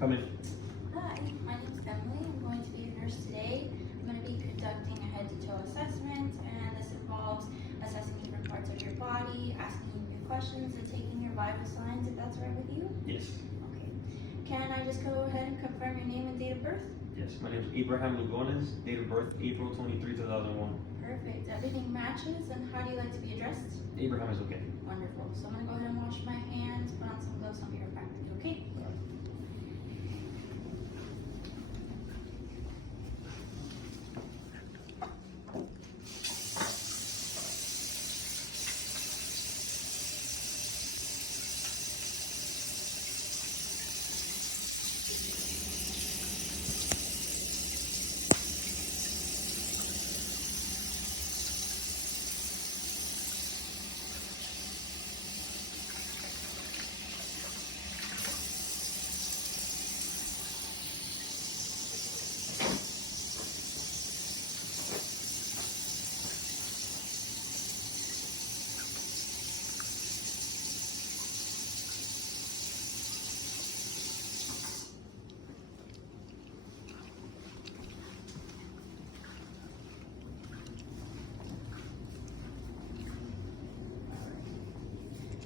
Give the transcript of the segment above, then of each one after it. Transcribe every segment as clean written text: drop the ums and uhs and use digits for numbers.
Come in. Hi, my name is Emily. I'm going to be your nurse today. I'm going to be conducting a head-to-toe assessment, and this involves assessing different parts of your body, asking you questions, and taking your vital signs, if that's all right with you. Yes. Okay. Can I just go ahead and confirm your name and date of birth? Yes. My name is Abraham Lugones. Date of birth April 23, 2001. Perfect. Everything matches. And how do you like to be addressed? Abraham is okay. Wonderful. So I'm going to go ahead and wash my hands, put on some gloves, I'll be right back with you, okay?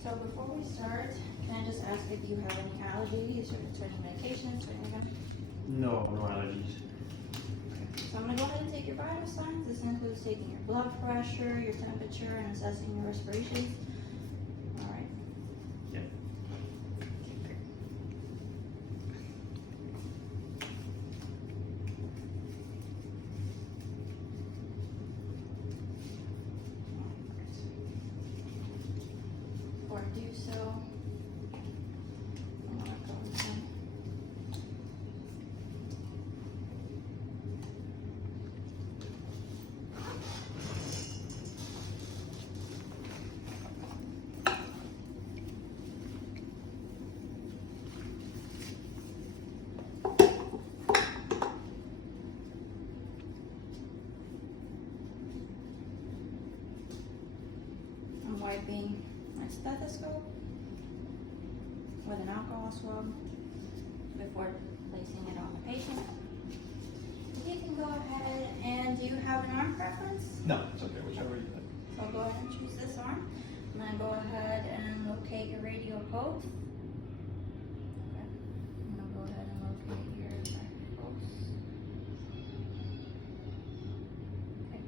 So before we start, can I just ask if you have any allergies or certain medications or anything? No allergies. So I'm gonna go ahead and take your vital signs. This includes taking your blood pressure, your temperature, and assessing your respiration. All right. Yeah. Before I do so, I wanna go ahead. I'm wiping my stethoscope with an alcohol swab before placing it on the patient. You can go ahead and do you have an arm preference? No, it's okay. Whichever you like. So I'll go ahead and choose this arm. I'm gonna go ahead and locate your radial pulse. Okay. I'm gonna go ahead and locate your radial pulse. Okay.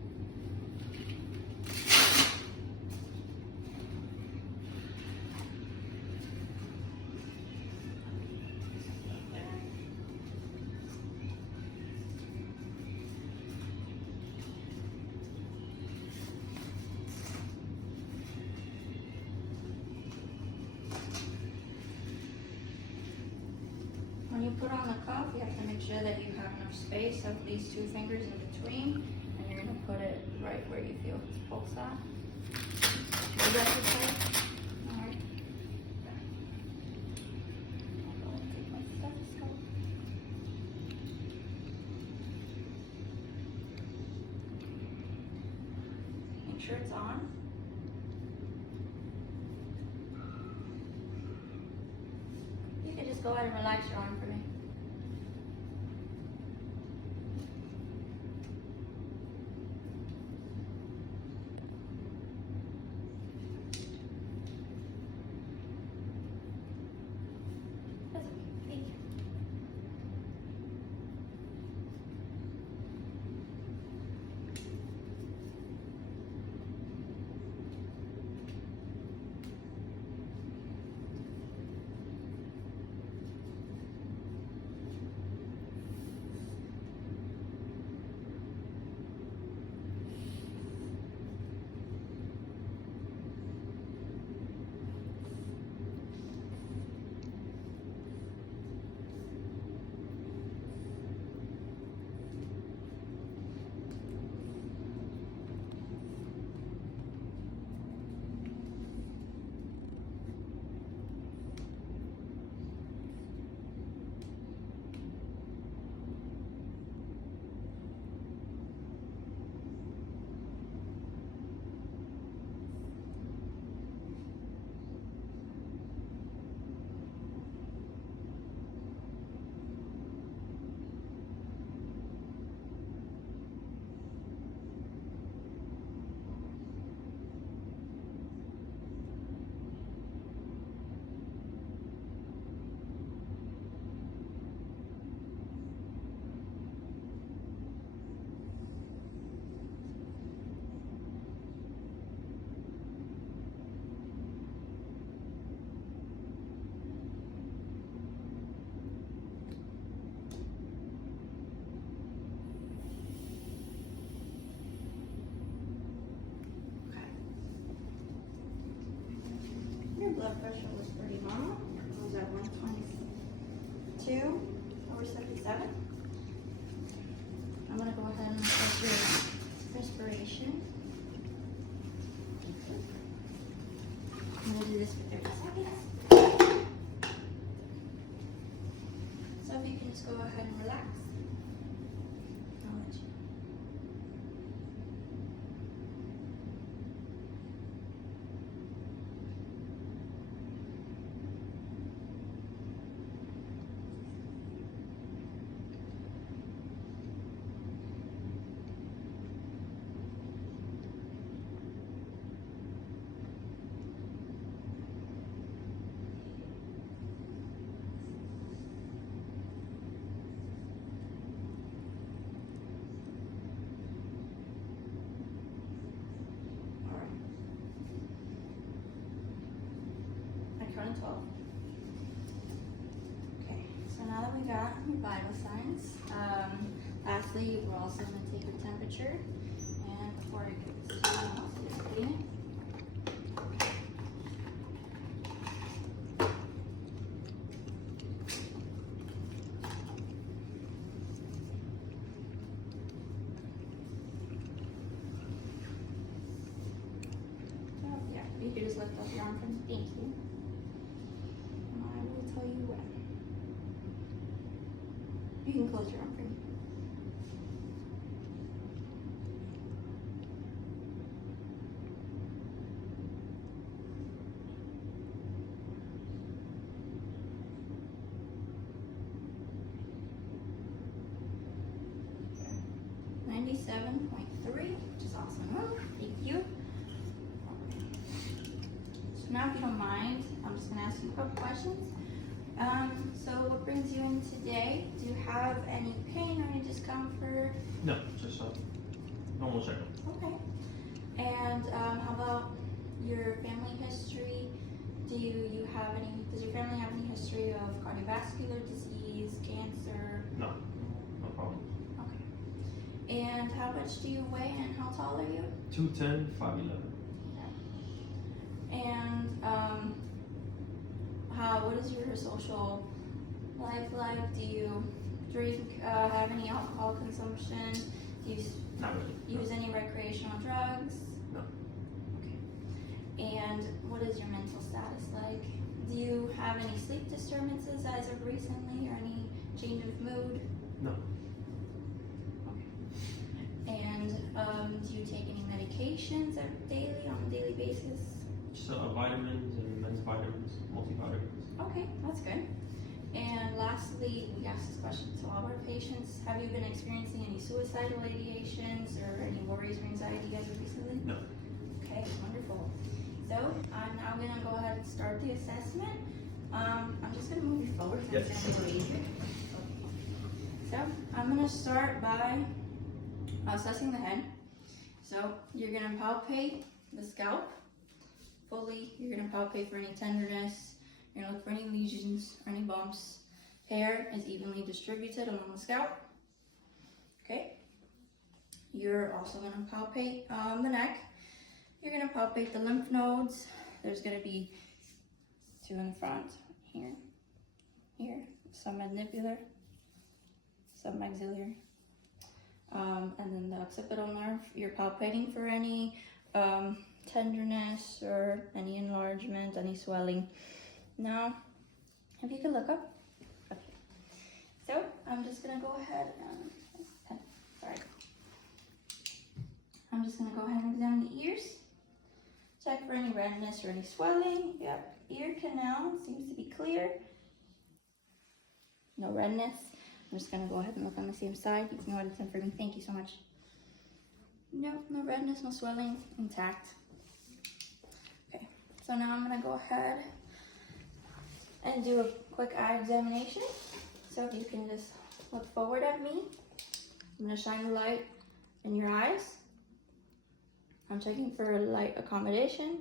When you put on the cuff, you have to make sure that you have enough space of these two fingers in between, and you're gonna put it right where you feel this pulse at. Is that okay? All right. I'll go and take my stethoscope. Make sure it's on. You can just go ahead and relax your arm for me. That's okay. Thank you. 72/77. I'm gonna go ahead and assess your respiration. I'm gonna do this for 30 seconds. So if you can just go ahead and relax. I'll let you. Count to 12. Okay, so now that we got your vital signs, lastly, we're also going to take your temperature. And before I get this, I'm also going to clean it. So, yeah, you can just lift up your arm from me. Thank you. I will tell you when. You can close your arm for me. Okay. 97.3, which is awesome. Thank you. So now, if you don't mind, I'm just going to ask you a couple questions. So what brings you in today? Do you have any pain or any discomfort? No, just a normal checkup. Okay. And how about your family history? Does your family have any history of cardiovascular disease, cancer? No, no problem. Okay. And how much do you weigh and how tall are you? 210, 5'11". And what is your social life like? Do you drink, have any alcohol consumption? Do you Not really. use any recreational drugs? No. Okay. And what is your mental status like? Do you have any sleep disturbances as of recently or any change of mood? No. Okay. And do you take any medications daily, on a daily basis? Just vitamins and men's vitamins, multivitamins. Okay, that's good. And lastly, we ask this question to all of our patients. Have you been experiencing any suicidal ideations or any worries or anxiety as of recently? No. Okay, wonderful. So I'm now gonna go ahead and start the assessment. I'm just gonna move you forward so it's gonna be a little easier. Okay. So I'm gonna start by assessing the head. So you're gonna palpate the scalp fully. You're gonna palpate for any tenderness. You're gonna look for any lesions or any bumps. Hair is evenly distributed along the scalp. Okay. You're also gonna palpate the neck. You're gonna palpate the lymph nodes. There's gonna be 2 in the front, here, here, submandibular, submaxillary, and then the occipital nerve. You're palpating for any tenderness or any enlargement, any swelling. Now, if you can look up. Okay. So I'm just gonna go ahead and I'm just gonna go ahead and examine the ears. Check for any redness or any swelling. Yep, ear canal seems to be clear. No redness. I'm just gonna go ahead and look on the same side. You can go ahead and send for me. Thank you so much. Nope, no redness, no swelling, intact. Okay, so now I'm gonna go ahead and do a quick eye examination. So if you can just look forward at me. I'm gonna shine the light in your eyes. I'm checking for light accommodation.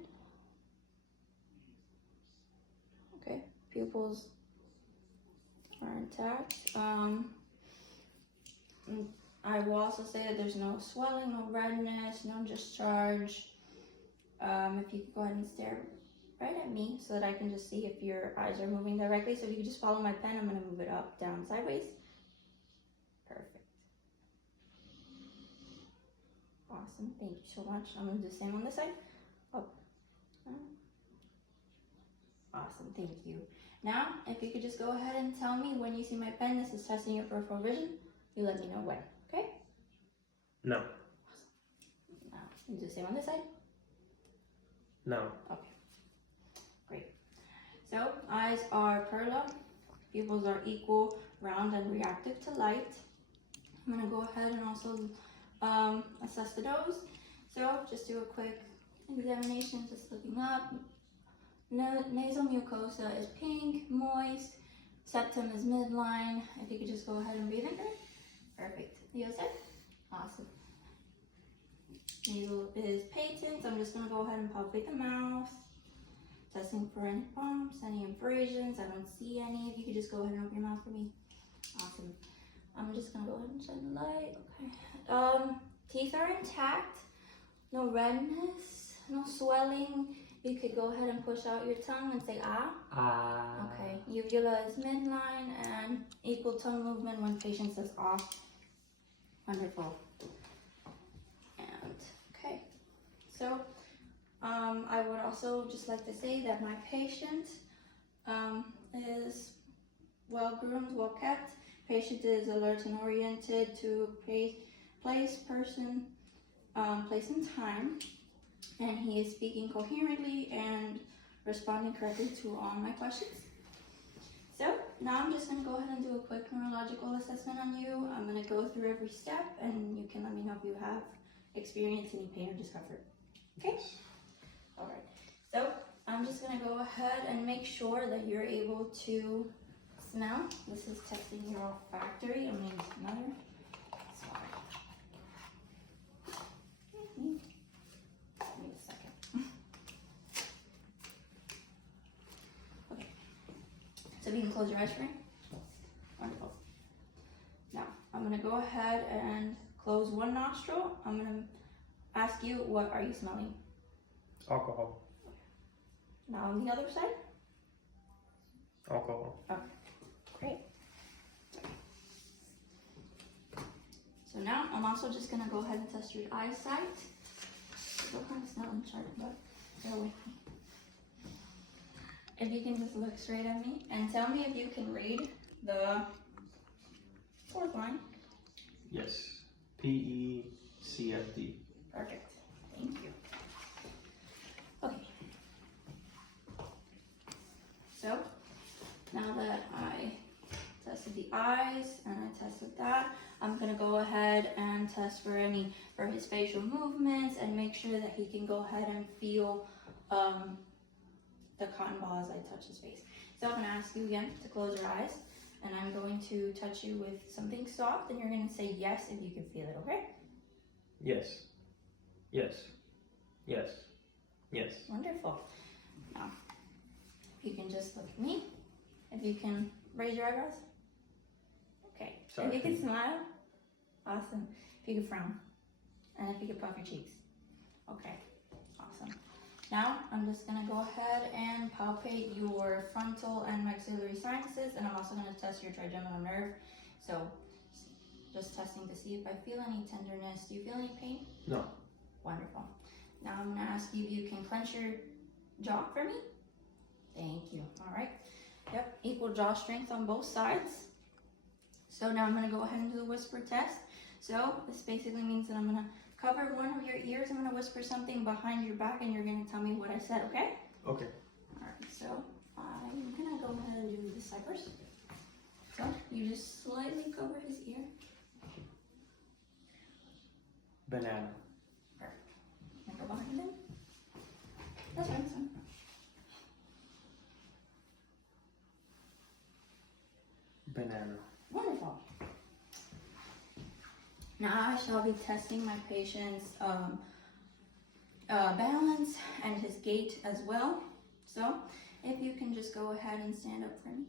Okay, pupils are intact. I will also say that there's no swelling, no redness, no discharge. If you could go ahead and stare right at me so that I can just see if your eyes are moving directly. So if you could just follow my pen, I'm gonna move it up, down, sideways. Perfect. Awesome, thank you so much. I'm gonna do the same on this side. Up, down. Awesome, thank you. Now, if you could just go ahead and tell me when you see my pen, this is testing your peripheral vision. You let me know when, okay? No. Now, you do the same on this side. No. Okay, great. So, eyes are parallel, pupils are equal, round, and reactive to light. I'm gonna go ahead and also assess the nose. So, just do a quick examination, just looking up. Nasal mucosa is pink, moist. Septum is midline. If you could just go ahead and breathe in there. Perfect. You all set? Awesome. Nasal is patent. So I'm just going to go ahead and palpate the mouth. Testing for any bumps, any abrasions. I don't see any. If you could just go ahead and open your mouth for me. Awesome. I'm just going to go ahead and shine the light. Okay. Teeth are intact. No redness. No swelling. You could go ahead and push out your tongue and say ah. Okay. Uvula is midline and equal tongue movement when patient says ah. Wonderful. And okay. So I would also just like to say that my patient is well groomed, well kept. Patient is alert and oriented to place, person, place and time. And he is speaking coherently and responding correctly to all my questions. So now I'm just going to go ahead and do a quick neurological assessment on you. I'm going to go through every step and you can let me know if you have experienced any pain or discomfort. Okay? All right. So I'm just going to go ahead and make sure that you're able to smell. This is testing your olfactory. I'm going to use another. So if you can close your eyes for me. Wonderful. Now, I'm going to go ahead and close one nostril. I'm going to ask you, what are you smelling? Alcohol. Now on the other side. Alcohol. Okay, great. So now I'm also just going to go ahead and test your eyesight. Still kind of smelling sharp, but bear with me. If you can just look straight at me and tell me if you can read the fourth line. Yes. PECFD. Perfect. Thank you. Okay. So now that I tested the eyes and I tested that, I'm gonna go ahead and test for his facial movements and make sure that he can go ahead and feel the cotton ball as I touch his face. So I'm going to ask you again to close your eyes, and I'm going to touch you with something soft, and you're going to say yes if you can feel it, okay? Yes. Yes. Yes. Yes. Wonderful. Now, if you can just look at me, if you can raise your eyebrows. Okay. Sorry. If you can smile. Awesome. If you can frown. And if you can puff your cheeks. Okay. Awesome. Now, I'm just going to go ahead and palpate your frontal and maxillary sinuses, and I'm also going to test your trigeminal nerve. So, just testing to see if I feel any tenderness. Do you feel any pain? No. Wonderful. Now, I'm going to ask you if you can clench your jaw for me. Thank you. All right. Yep, equal jaw strength on both sides. So now I'm going to go ahead and do the whisper test. So this basically means that I'm going to cover one of your ears. I'm going to whisper something behind your back and you're going to tell me what I said, okay? Okay. Alright, so I'm going to go ahead and do this side first. So you just slightly cover his ear. Banana. Perfect. And go behind him. That's fine, that's fine. Banana. Wonderful. Now I shall be testing my patient's balance and his gait as well. So if you can just go ahead and stand up for me.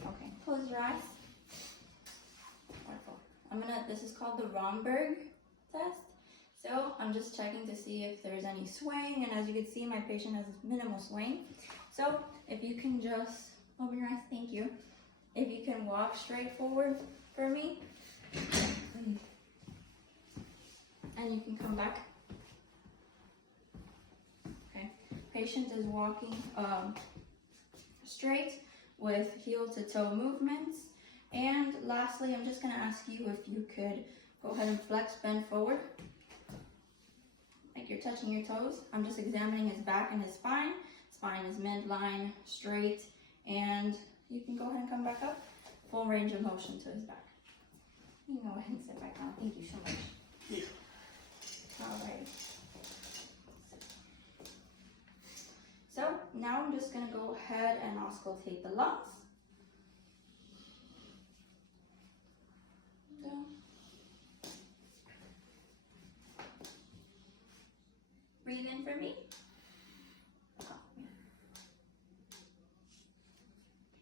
Okay, close your eyes. Wonderful. This is called the Romberg test. So I'm just checking to see if there's any swaying, and as you can see, my patient has minimal swaying. So if you can just open your eyes, thank you. If you can walk straight forward for me, and you can come back. Okay, patient is walking straight with heel to toe movements. And lastly, I'm just gonna ask you if you could go ahead and flex, bend forward, like you're touching your toes. I'm just examining his back and his spine. Spine is midline, straight, and you can go ahead and come back up. Full range of motion to his back. You can go ahead and sit back down. Thank you so much. Alright. So now I'm just gonna go ahead and auscultate the lungs. Down. Breathe in for me.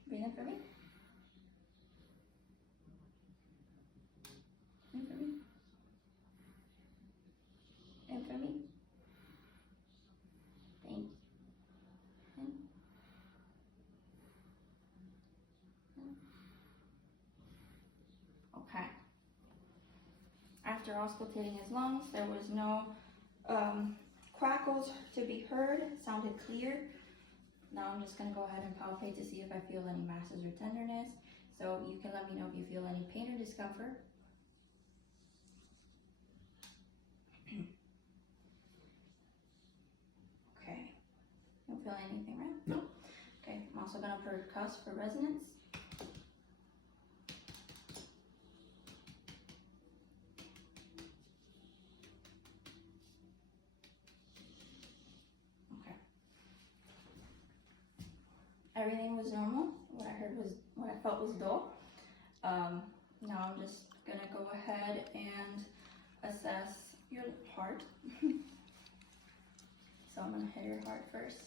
Breathe in for me. In for me. In for me. Thank you. In. In. Okay. After auscultating his lungs, there was no crackles to be heard. It sounded clear. Now I'm just going to go ahead and palpate to see if I feel any masses or tenderness. So you can let me know if you feel any pain or discomfort. Okay. You don't feel anything, right? No. Okay. I'm also going to percuss for resonance. Everything was normal. What I felt was dull. Now I'm just gonna go ahead and assess your heart. So I'm gonna hit your heart first.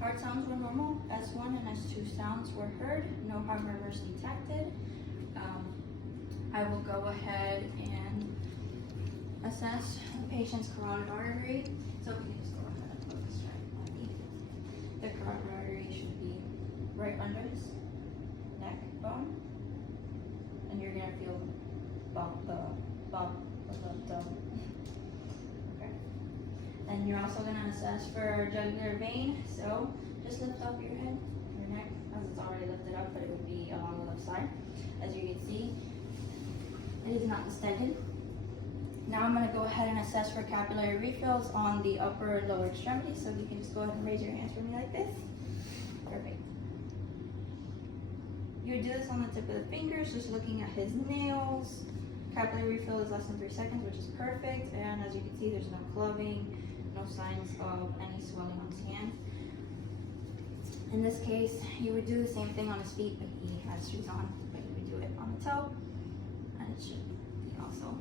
Heart sounds were normal. S1 and S2 sounds were heard. No heart murmurs detected. I will go ahead and assess the patient's carotid artery. So we can just go ahead and focus right on the carotid artery should be right under his neck bone, and you're gonna feel the okay. And you're also going to assess for jugular vein. So just lift up your head, your neck, as it's already lifted up, but it would be along the left side. As you can see, it is not distended. Now I'm going to go ahead and assess for capillary refills on the upper and lower extremities. So you can just go ahead and raise your hands for me like this. Perfect. You would do this on the tip of the fingers, just looking at his nails. Capillary refill is less than 3 seconds, which is perfect. And as you can see, there's no clubbing, no signs of any swelling on his hand. In this case, you would do the same thing on his feet, but he has shoes on, but you would do it on the toe, and it should be also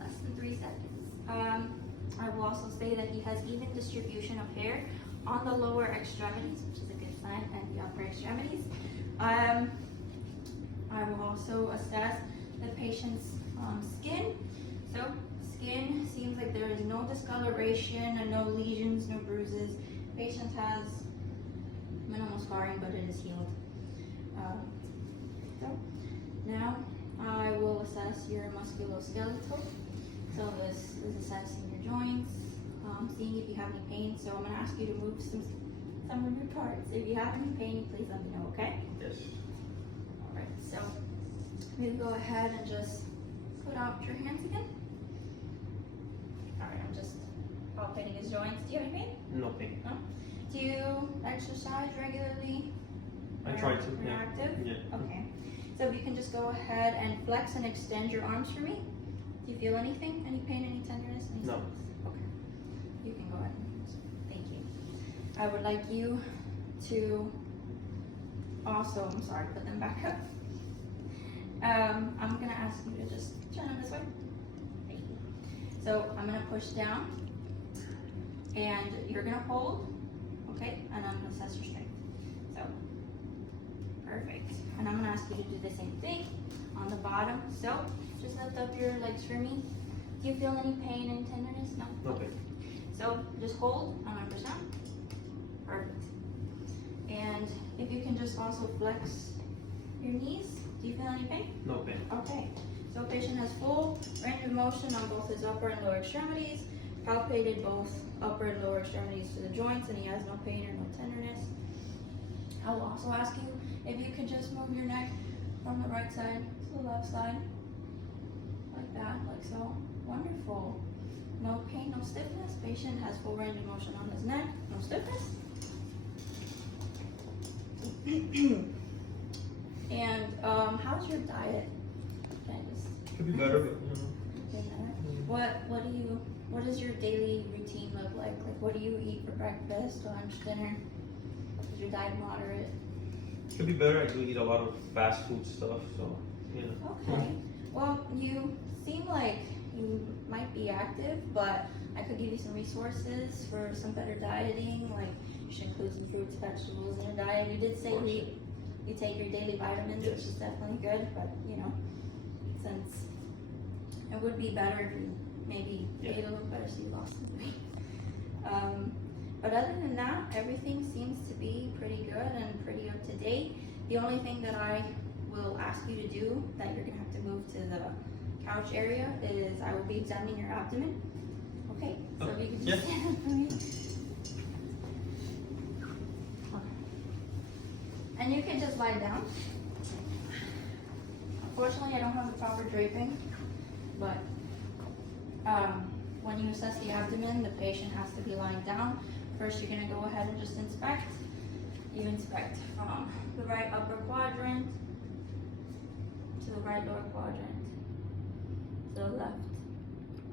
less than 3 seconds. I will also say that he has even distribution of hair on the lower extremities, which is a good sign, and the upper extremities. I will also assess the patient's skin. So skin seems like there is no discoloration and no lesions, no bruises. Patient has minimal scarring, but it is healed. So now I will assess your musculoskeletal. So this is assessing your joints, seeing if you have any pain. So I'm going to ask you to move some of your parts. If you have any pain, please let me know, okay? Yes. Alright, so we go ahead and just put out your hands again. knees, joints. Do you have any pain? No pain. Do you exercise regularly? I try to. Are you Yeah. active? Yeah. Okay. So if you can just go ahead and flex and extend your arms for me. Do you feel anything? Any pain, any tenderness? Any No. soreness? Okay. You can go ahead. Thank you. I would like you to also, I'm sorry, put them back up. I'm gonna ask you to just turn them this way. Thank you. So I'm gonna push down and you're gonna hold, okay? And I'm gonna assess your strength. So, perfect. And I'm gonna ask you to do the same thing on the bottom. So, just lift up your legs for me. Do you feel any pain and tenderness? No? No pain. So, just hold and arms down. Perfect. And if you can just also flex your knees. Do you feel any pain? No pain. Okay. So patient has full range of motion on both his upper and lower extremities, palpated both upper and lower extremities to the joints, and he has no pain or no tenderness. I will also ask you if you could just move your neck from the right side to the left side. Like that, like so. Wonderful. No pain, no stiffness. Patient has full range of motion on his neck, no stiffness. And how's your diet? Can I just Could be better, but get that? What does your daily routine look like? Like what do you eat for breakfast, lunch, dinner? Is your diet moderate? could be better. I do eat a lot of fast food stuff, so Okay. Well, you seem like you might be active, but I could give you some resources for some better dieting. Like you should include some fruits, vegetables in your diet. You did say you take your daily vitamins, Yes. which is definitely good, but you know, since it would be better if you maybe Yeah. ate a little better so you lost some weight. But other than that, everything seems to be pretty good and pretty up to date. The only thing that I will ask you to do that you're gonna have to move to the couch area is I will be examining your abdomen. Okay, so if you can just stand up for me. And you can just lie down. Unfortunately, I don't have the proper draping, but when you assess the abdomen, the patient has to be lying down. First, you're gonna go ahead and just inspect. You inspect from the right upper quadrant to the right lower quadrant, to the left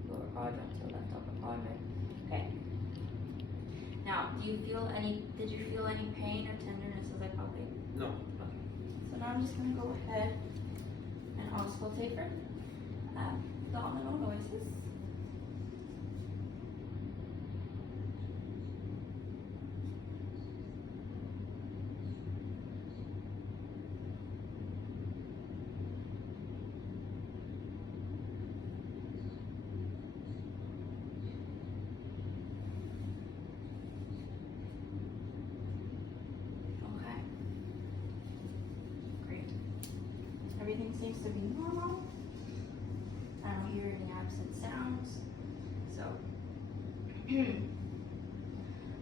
lower quadrant, to the left upper quadrant. Okay. Now, did you feel any pain or tenderness as I palpate? no. So now I'm just gonna go ahead and auscultate for abdominal noises. Okay. Great. Everything seems to be normal. I don't hear any absent sounds. So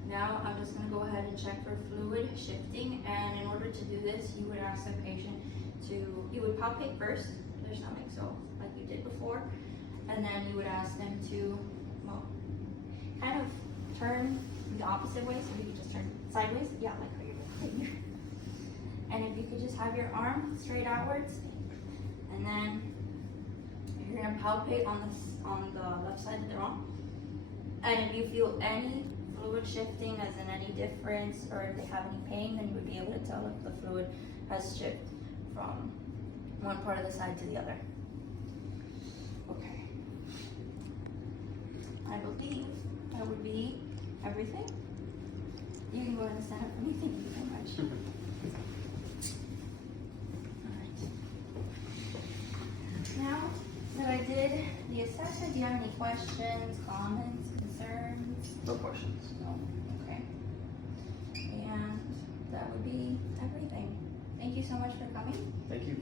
now I'm just gonna go ahead and check for fluid shifting, and in order to do this, you would ask the patient you would palpate first their stomach, so like you did before, and then you would ask them to, well, kind of turn the opposite way, so you could just turn sideways, yeah, like how you're doing here. And if you could just have your arm straight outwards, and then you're gonna palpate on the left side of their arm. And if you feel any fluid shifting, as in any difference, or if they have any pain, then you would be able to tell if the fluid has shifted from one part of the side to the other. Okay. I believe that would be everything. You can go ahead and stand up for me. Thank you very much. Alright. Now that I did the assessment, do you have any questions, comments, concerns? No questions. No? Okay. And that would be everything. Thank you so much for coming. Thank you.